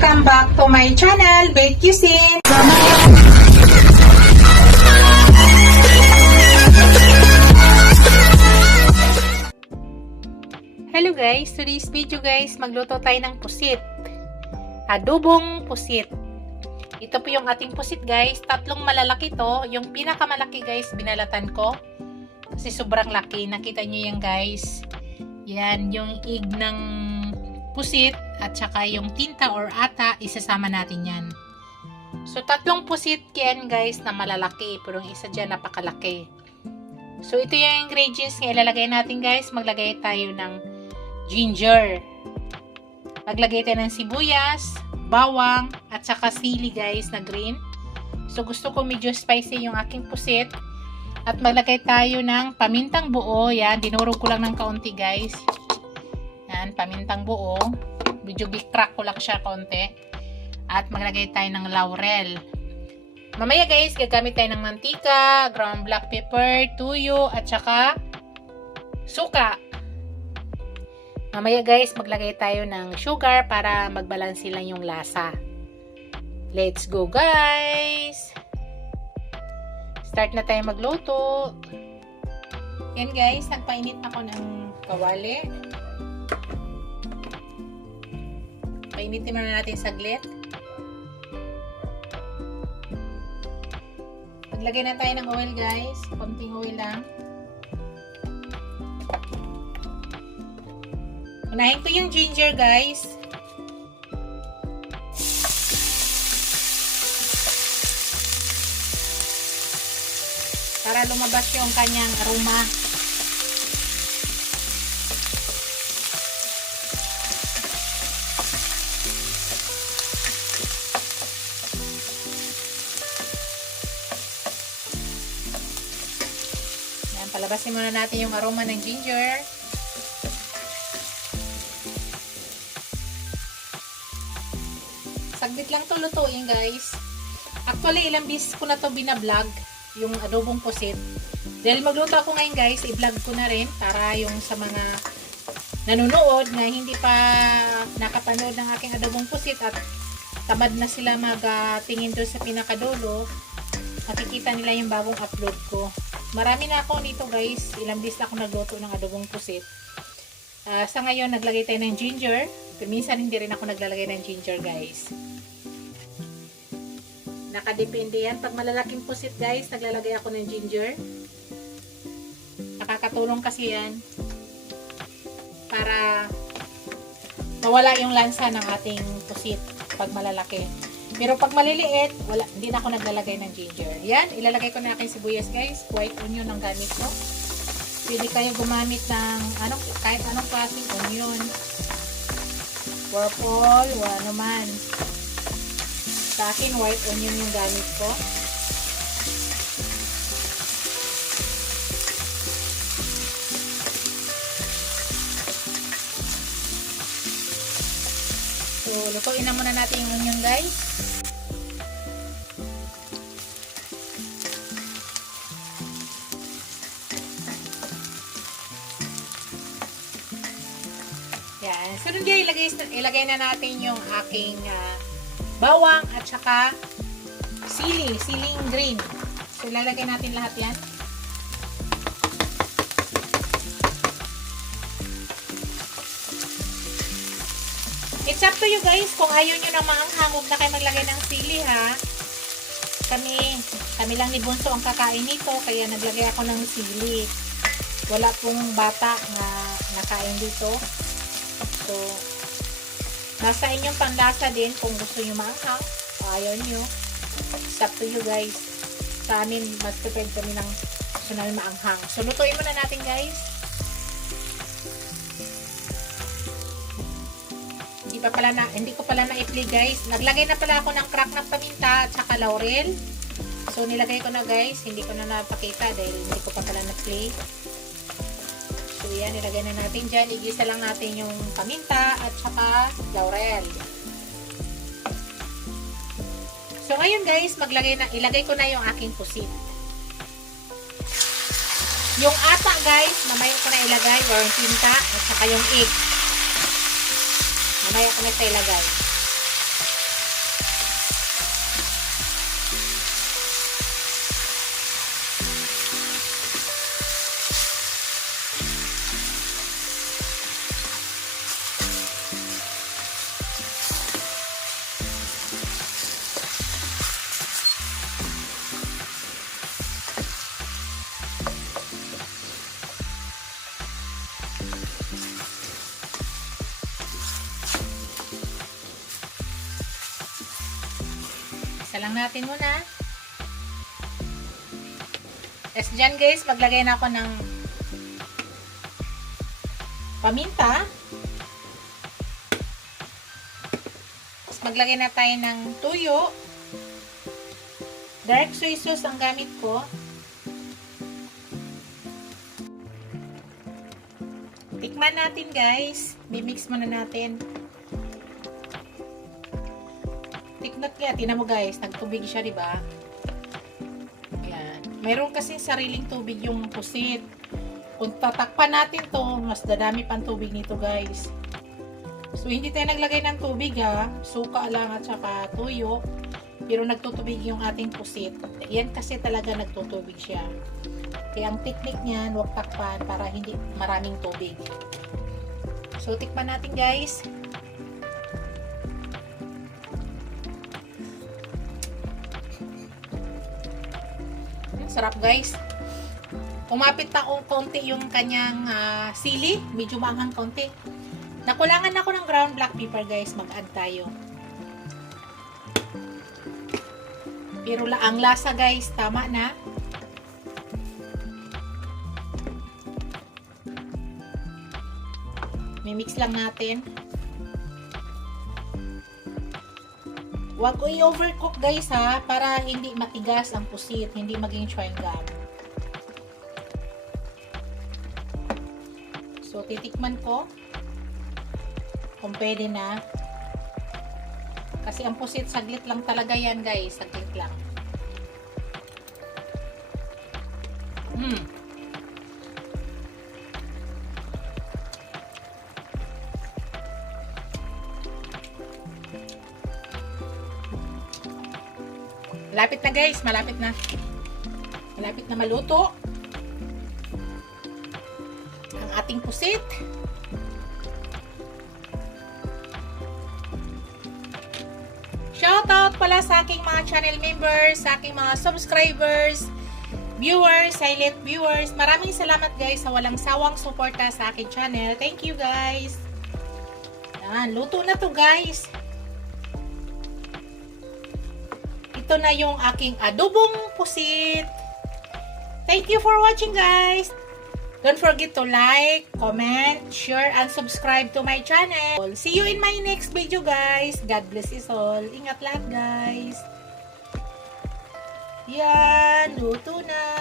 Welcome back to my channel, Bake Cuisine. Hello guys, today's video guys, magluto tayo ng pusit. Adobong pusit. Ito po yung ating pusit guys, tatlong malalaki to. Yung pinakamalaki guys, binalatan ko. Kasi sobrang laki, nakita nyo yan guys. Yan, yung ig ng pusit at saka yung tinta or ata, isasama natin yan. So, tatlong pusit yan guys na malalaki, pero yung isa dyan napakalaki. So, ito yung ingredients na ilalagay natin guys. Maglagay tayo ng ginger. Maglagay tayo ng sibuyas, bawang, at saka sili guys na green. So, gusto ko medyo spicy yung aking pusit. At maglagay tayo ng pamintang buo. Yan, dinurog ko lang ng kaunti guys. Yan, pamintang buo. Medyo crack ko lang siya kaunti. At maglagay tayo ng laurel. Mamaya guys, gagamit tayo ng mantika, ground black pepper, tuyo, at saka suka. Mamaya guys, maglagay tayo ng sugar para magbalanse lang yung lasa. Let's go guys! Start na tayo magluto. Yan guys, nagpainit ako ng kawali. Painitin muna natin saglit. Maglagay na tayo ng oil guys. Konting oil lang. Unahin ko yung ginger guys. Para lumabas yung kanyang aroma. Yan, palabasin muna natin yung aroma ng ginger. Saglit lang to lutuin guys. Actually, ilang beses ko na to binablog, yung adobong pusit. Dahil magluto ako ngayon guys, i-vlog ko na rin para yung sa mga nanonood na hindi pa nakapanood ng aking adobong pusit at tamad na sila magtingin doon sa pinakadulo, makikita nila yung bagong upload ko. Marami na ako nito guys, ilang beses na ako nagluto ng adobong pusit. Sa ngayon, naglagay tayo ng ginger. Pero minsan hindi rin ako naglalagay ng ginger guys. Nakadepende yan. Pag malalaking pusit guys, naglalagay ako ng ginger. Nakakatulong kasi yan para mawala yung lansa ng ating pusit pag malalaki. Pero pag maliliit, hindi na ako naglalagay ng ginger. Yan, ilalagay ko na aking sibuyas guys. White onion ang gamit ko. Pwede kayo gumamit ng kahit anong klaseng onion. Purple, o ano man. Sa akin, white onion yung gamit ko. So, lutuin na muna natin yung onion guys. Yan. So, nun dyan, ilagay na natin yung aking bawang at saka siling green. So, ilalagay natin lahat yan. It's up to you guys. Kung ayaw nyo na maanghang, huwag na kayo maglagay ng sili ha. Kami lang ni Bunso ang kakain nito, kaya naglagay ako ng sili. Wala pong bata na nakain dito. So, nasa inyong panlasa din kung gusto nyo maanghang o ayaw nyo. It's up to you guys. Sa amin, mas prepared kami ng gusto namin maanghang. So, lutuin muna natin guys. Hindi ko pala na-i-play guys. Naglagay na pala ako ng crack ng paminta at saka laurel. So, nilagay ko na guys. Hindi ko na napakita dahil hindi ko pa pala na-play. So, yan, ilagay na natin dyan. Igisa lang natin yung paminta at saka laurel. So, ngayon guys, ilagay ko na yung aking pusit. Yung ata guys, mamaya ko na ilagay or yung tinta at saka yung egg. Mamaya ko na ito ilagay. lang natin muna. Tapos dyan guys, maglagay na ako ng paminta. Tapos maglagay na tayo ng tuyo. Dark soy sauce ang gamit ko. Tikman natin guys. Mimix muna natin. Tiknot nga. Tingnan mo guys. Nagtubig siya, diba? Ayan. Mayroon kasing sariling tubig yung pusit. Kung tatakpan natin to, mas dadami pang tubig nito guys. So, hindi tayo naglagay ng tubig ha. Suka lang at saka tuyo. Pero nagtutubig yung ating pusit. Yan kasi talaga nagtutubig siya. Kaya ang technique niyan, huwag takpan para hindi maraming tubig. So, tikman natin guys. Sarap guys. Umapit na kung konti yung kanyang sili. Medyo maanghang konti. Nakulangan ako ng ground black pepper guys. Mag-add tayo. Pero ang lasa guys, tama na. Mimix lang natin. Huwag ko i-overcook guys ha, para hindi matigas ang pusit, hindi maging chewing gum. So, titikman ko kung pwede na. Kasi ang pusit, saglit lang talaga yan guys, saglit lang. Malapit na guys, malapit na. Malapit na maluto ang ating pusit. Shoutout pala sa aking mga channel members, sa aking mga subscribers, viewers, silent viewers. Maraming salamat guys sa walang sawang suporta sa aking channel. Thank you guys. Yan, luto na to guys. Ito na yung aking adobong pusit. Thank you for watching guys. Don't forget to like, comment, share, and subscribe to my channel. See you in my next video guys. God bless us all. Ingat lahat guys. Yan, luto na.